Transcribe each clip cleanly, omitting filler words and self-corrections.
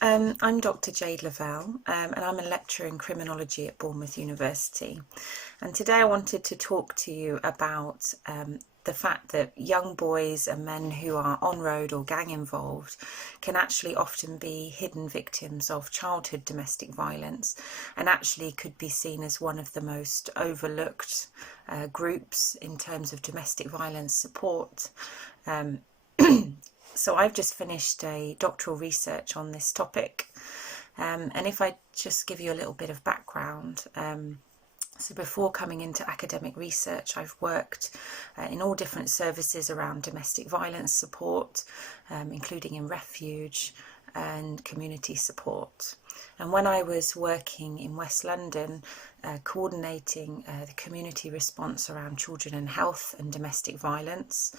I'm Dr. Jade Levell, and I'm a lecturer in Criminology at Bournemouth University. And today I wanted to talk to you about the fact that young boys and men who are on-road or gang involved can actually often be hidden victims of childhood domestic violence, and actually could be seen as one of the most overlooked groups in terms of domestic violence support. So I've just finished a doctoral research on this topic, and if I just give you a little bit of background, so before coming into academic research, I've worked in all different services around domestic violence support, including in refuge and community support. And when I was working in West London, coordinating the community response around children and health and domestic violence,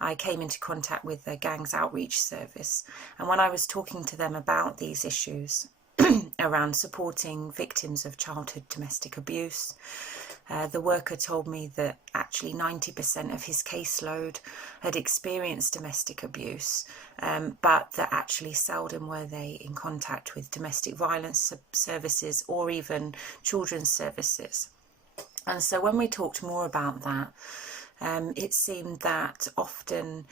I came into contact with the Gangs Outreach Service. And when I was talking to them about these issues around supporting victims of childhood domestic abuse, the worker told me that actually 90% of his caseload had experienced domestic abuse, but that actually seldom were they in contact with domestic violence services or even children's services. And so when we talked more about that, it seemed that often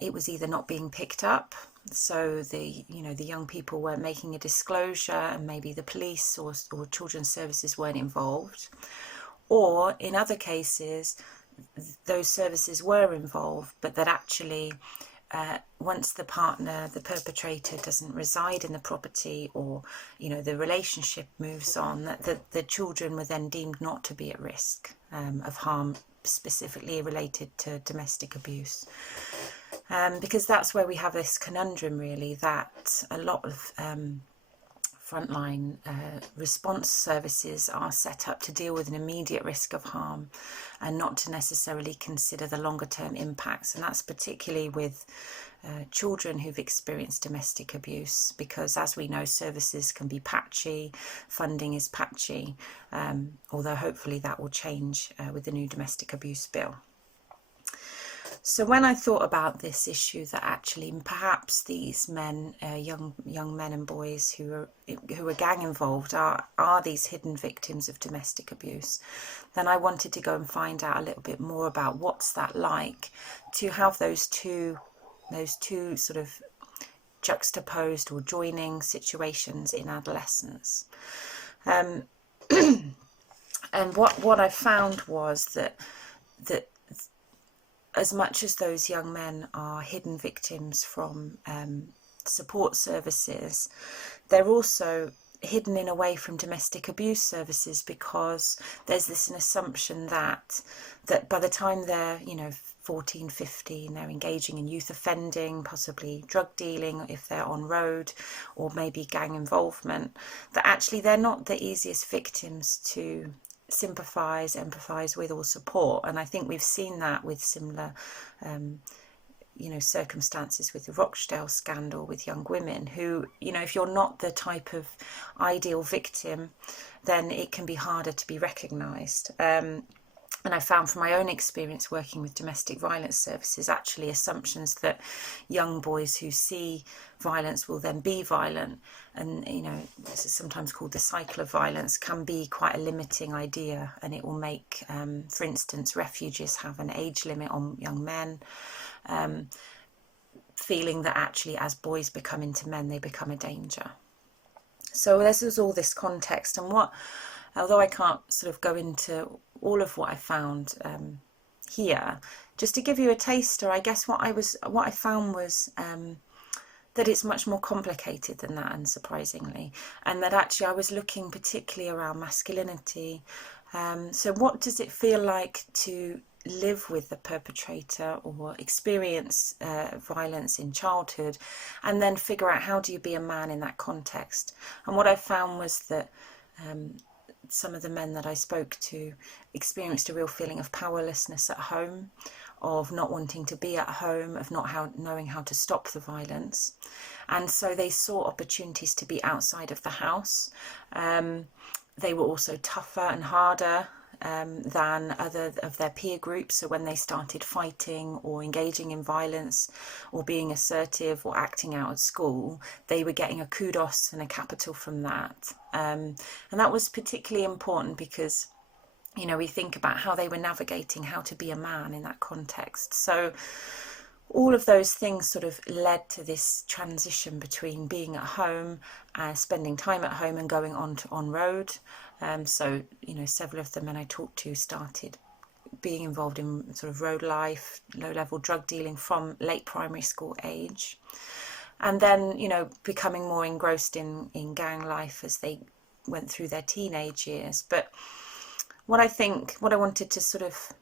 it was either not being picked up, so the young people weren't making a disclosure, and maybe the police or children's services weren't involved, or in other cases those services were involved, but that actually once the perpetrator doesn't reside in the property, or the relationship moves on, that the children were then deemed not to be at risk of harm specifically related to domestic abuse. Because that's where we have this conundrum, really, that a lot of frontline response services are set up to deal with an immediate risk of harm and not to necessarily consider the longer term impacts. And that's particularly with children who've experienced domestic abuse, because as we know, services can be patchy, funding is patchy, although hopefully that will change with the new domestic abuse bill. So when I thought about this issue, that actually perhaps these men, young men and boys who are gang involved are these hidden victims of domestic abuse, then I wanted to go and find out a little bit more about what's that like to have those two sort of juxtaposed or joining situations in adolescence. And what I found was that as much as those young men are hidden victims from support services, they're also hidden in a way from domestic abuse services, because there's an assumption that by the time they're 14, 15, they're engaging in youth offending, possibly drug dealing if they're on road, or maybe gang involvement, that actually they're not the easiest victims to sympathise, empathise with or support. And I think we've seen that with similar circumstances with the Rochdale scandal with young women who, if you're not the type of ideal victim, then it can be harder to be recognised. And I found from my own experience working with domestic violence services, actually assumptions that young boys who see violence will then be violent, and this is sometimes called the cycle of violence, can be quite a limiting idea, and it will make, for instance, refuges have an age limit on young men, feeling that actually as boys become into men, they become a danger. So this is all this context, and although I can't sort of go into all of what I found here, just to give you a taster, I guess what I found was that it's much more complicated than that, unsurprisingly, and that actually I was looking particularly around masculinity. So what does it feel like to live with the perpetrator or experience violence in childhood, and then figure out how do you be a man in that context? And what I found was that some of the men that I spoke to experienced a real feeling of powerlessness at home, of not wanting to be at home, of not knowing how to stop the violence. And so they saw opportunities to be outside of the house. They were also tougher and harder than other of their peer groups. So when they started fighting or engaging in violence or being assertive or acting out at school, they were getting a kudos and a capital from that. And that was particularly important because, you know, we think about how they were navigating how to be a man in that context. So all of those things sort of led to this transition between being at home, spending time at home, and going on road. So, you know, several of the men I talked to started being involved in sort of road life, low-level drug dealing from late primary school age. And then, you know, becoming more engrossed in gang life as they went through their teenage years. But what I wanted to sort of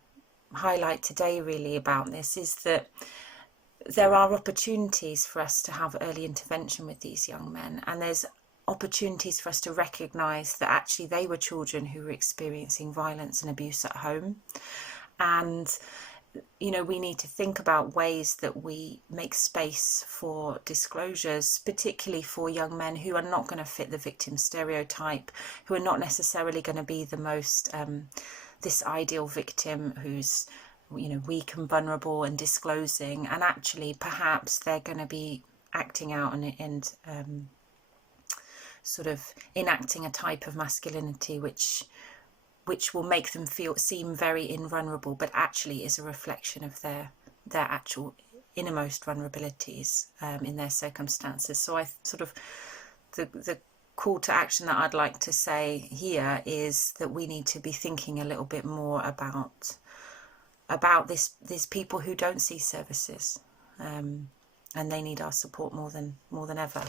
highlight today really about this is that there are opportunities for us to have early intervention with these young men, and there's opportunities for us to recognise that actually they were children who were experiencing violence and abuse at home. And, you know, we need to think about ways that we make space for disclosures, particularly for young men who are not going to fit the victim stereotype, who are not necessarily going to be the most, this ideal victim who's, you know, weak and vulnerable and disclosing, and actually perhaps they're going to be acting out and sort of enacting a type of masculinity which will make them seem very invulnerable, but actually is a reflection of their actual innermost vulnerabilities in their circumstances. So I sort of the call to action that I'd like to say here is that we need to be thinking a little bit more about these people who don't see services, and they need our support more than ever.